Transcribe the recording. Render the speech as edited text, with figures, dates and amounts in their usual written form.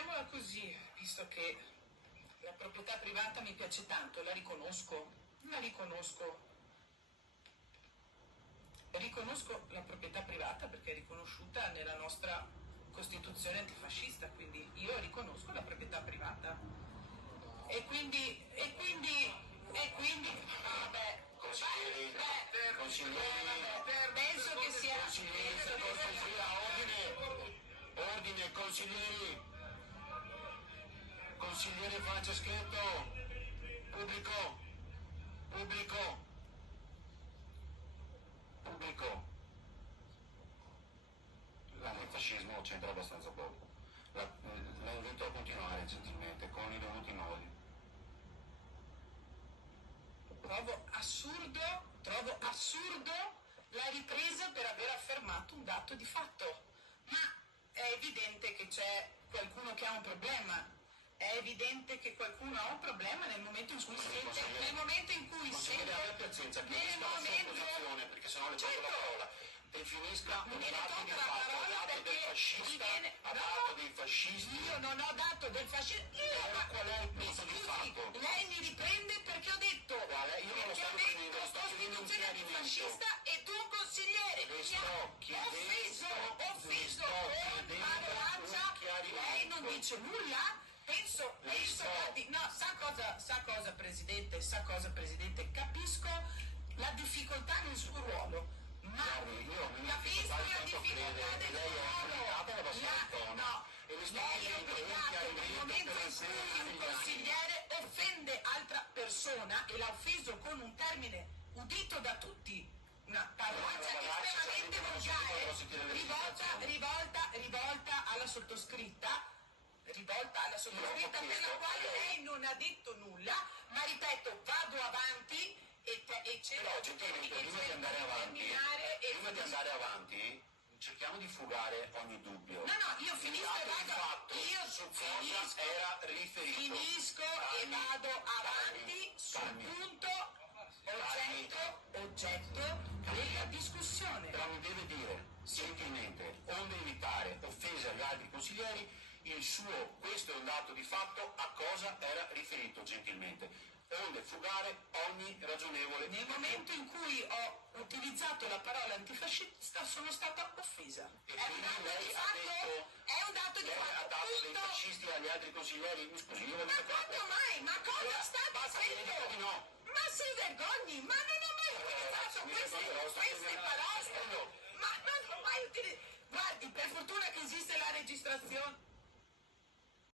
mettiamola così, visto che la proprietà privata mi piace tanto, la riconosco, riconosco la proprietà privata perché è riconosciuta nella nostra Costituzione antifascista, quindi io riconosco la proprietà privata. E quindi, vabbè, penso che sia... Ordine, consigliere Franceschetto, pubblico, l'antifascismo c'entra abbastanza poco. La invito a continuare gentilmente, con i dovuti nodi. Trovo assurdo la ripresa per aver affermato un dato di fatto, ma è evidente che c'è qualcuno che ha un problema, è evidente che qualcuno ha un problema nel momento in cui sente, perché sennò le prendo la parola. Definisca un dato di fatto, ha dato del fascista, ha dato dei fascisti. Io non ho dato del fascismo. Qual è il punto di fatto? Lei mi riprende perché ho detto Costituzione fascista e tu un consigliere mi ha offeso con manoranza. Lei non dice nulla? Penso no, sa cosa Presidente, capisco la difficoltà nel suo ruolo, ma capisco la difficoltà del suo ruolo. Lei è obbligato nel momento in cui un consigliere offende altra persona e l'ha offeso con un termine udito da tutti, una parolaccia estremamente volgare, rivolta alla sottoscritta, per la quale lei non ha detto nulla, ma ripeto, vado avanti e cerco prima di andare avanti, cerchiamo di fugare ogni dubbio. No, io finisco e vado avanti sul punto oggetto della discussione. Però mi deve dire gentilmente, onde evitare offese agli altri consiglieri, questo è un dato di fatto, a cosa era riferito gentilmente, onde fugare ogni ragionevole. Nel momento in cui ho utilizzato la parola antifascista sono stata offesa. E quindi lei è un dato di fatto. Ha dato dei fascisti agli altri consiglieri? Mi scusi, io Ma quando mai? Ma cosa sta dicendo? No. Ma si vergogni, ma non ho mai utilizzato queste parole. Ma non ho mai utilizzato. Guardi, per fortuna che esiste la registrazione.